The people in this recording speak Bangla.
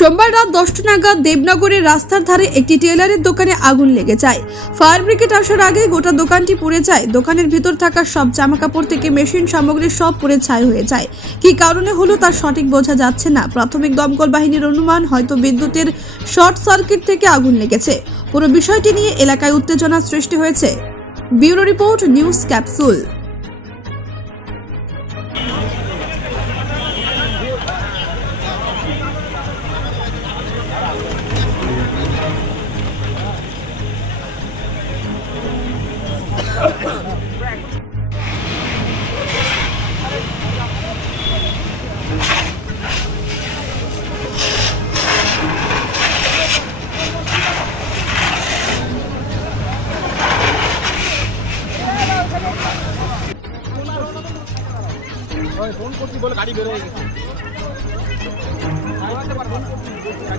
সোমবার রাত 10টা নাগাদ দেবনগরের রাস্তার ধারে একটি টেলারের দোকানে আগুন লেগে যায়। ফায়ার ব্রিগেড আসার আগে গোটা দোকানটি পুড়ে যায়। দোকানের ভিতর থাকা সব জামাকাপড় থেকে মেশিন সামগ্রী সব পুড়ে ছাই হয়ে যায়। কী কারণে হলো তা সঠিক বোঝা যাচ্ছে না। প্রাথমিক দমকল বাহিনীর অনুমান হয়তো বিদ্যুতের শর্ট সার্কিট থেকে আগুন লেগেছে। পুরো বিষয়টি নিয়ে এলাকায় উত্তেজনা সৃষ্টি হয়েছে। Bureau report, news capsule. Phone করছি বলে গাড়ি বের হয়ে গেছে। গাড়ি